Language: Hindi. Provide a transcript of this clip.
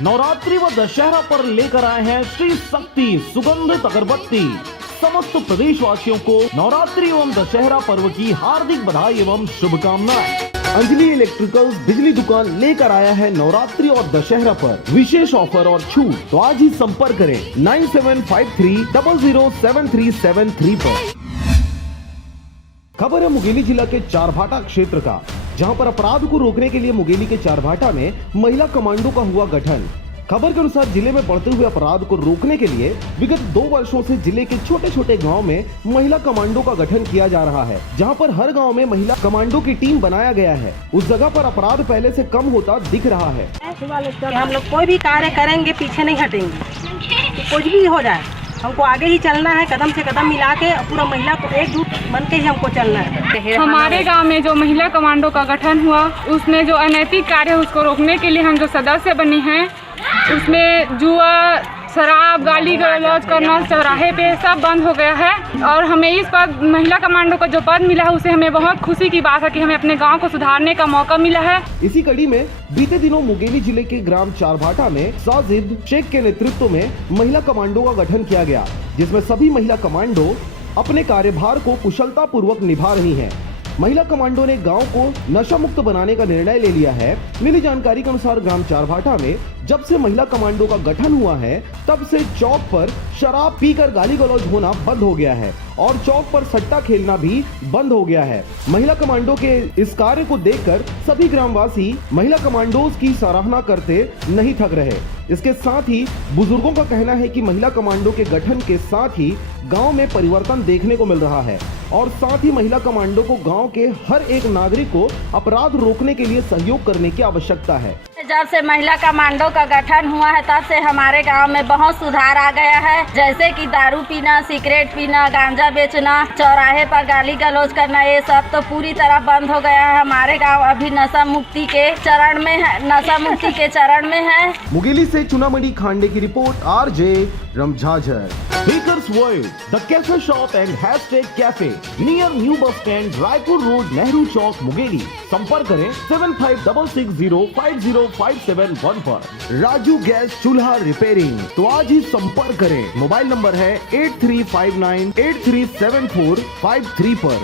नवरात्रि व दशहरा पर लेकर आए हैं श्री शक्ति सुगंधित अगरबत्ती। समस्त प्रदेशवासियों को नवरात्रि एवं दशहरा पर्व की हार्दिक बधाई एवं शुभकामनाएं। अंजलि इलेक्ट्रिकल्स बिजली दुकान लेकर आया है नवरात्रि और दशहरा पर विशेष ऑफर और छूट। तो आज ही संपर्क करें 9753007373 पर। खबर है मुंगेली जिला के चारभाटा क्षेत्र का, जहां पर अपराध को रोकने के लिए मुंगेली के चारभाटा में महिला कमांडो का हुआ गठन। खबर के अनुसार जिले में बढ़ते हुए अपराध को रोकने के लिए विगत 2 वर्षों से जिले के छोटे छोटे गांव में महिला कमांडो का गठन किया जा रहा है, जहां पर हर गांव में महिला कमांडो की टीम बनाया गया है। उस जगह पर अपराध पहले से कम होता दिख रहा है। हम लोग कोई भी कार्य करेंगे पीछे नहीं हटेंगे, कुछ भी हो जाए हमको आगे ही चलना है, कदम से कदम मिला के पूरा महिला को एकजुट बन के ही हमको चलना है। हमारे गांव में जो महिला कमांडो का गठन हुआ, उसमें जो अनैतिक कार्य है उसको रोकने के लिए हम जो सदस्य बने हैं, उसमें जुआ, शराब, गाली गलौज करना चौराहे पे सब बंद हो गया है। और हमें इस पद महिला कमांडो का जो पद मिला है उसे हमें बहुत खुशी की बात है कि हमें अपने गांव को सुधारने का मौका मिला है। इसी कड़ी में बीते दिनों मुंगेली जिले के ग्राम चारभाटा में साजिद शेख के नेतृत्व में महिला कमांडो का गठन किया गया, जिसमें सभी महिला कमांडो अपने कार्यभार को कुशलता पूर्वक निभा रही हैं। महिला कमांडो ने गांव को नशा मुक्त बनाने का निर्णय ले लिया है। मिली जानकारी के अनुसार ग्राम चारभाटा में जब से महिला कमांडो का गठन हुआ है, तब से चौक पर शराब पीकर गाली गलौज होना बंद हो गया है और चौक पर सट्टा खेलना भी बंद हो गया है। महिला कमांडो के इस कार्य को देखकर सभी ग्रामवासी महिला कमांडोज की सराहना करते नहीं थक रहे। इसके साथ ही बुजुर्गों का कहना है कि महिला कमांडो के गठन के साथ ही गांव में परिवर्तन देखने को मिल रहा है और साथ ही महिला कमांडो को गांव के हर एक नागरिक को अपराध रोकने के लिए सहयोग करने की आवश्यकता है। जब से महिला कमांडो का गठन हुआ है तब से हमारे गांव में बहुत सुधार आ गया है, जैसे कि दारू पीना, सिगरेट पीना, गांजा बेचना, चौराहे पर गाली गलौज करना, ये सब तो पूरी तरह बंद हो गया है। हमारे गांव अभी नशा मुक्ति के चरण में है। मुंगेली से चुनामणि खांडे की report, RJ रमझाझर। Baker's World, the cafe shop and hashtag cafe near New Bus Stand, Raipur road, Nehru Chowk, Mungeli. संपर्क करें 7566050571 पर। राजू गैस चूल्हा रिपेयरिंग। तो आज ही संपर्क करें। मोबाइल नंबर है 8359837453 पर।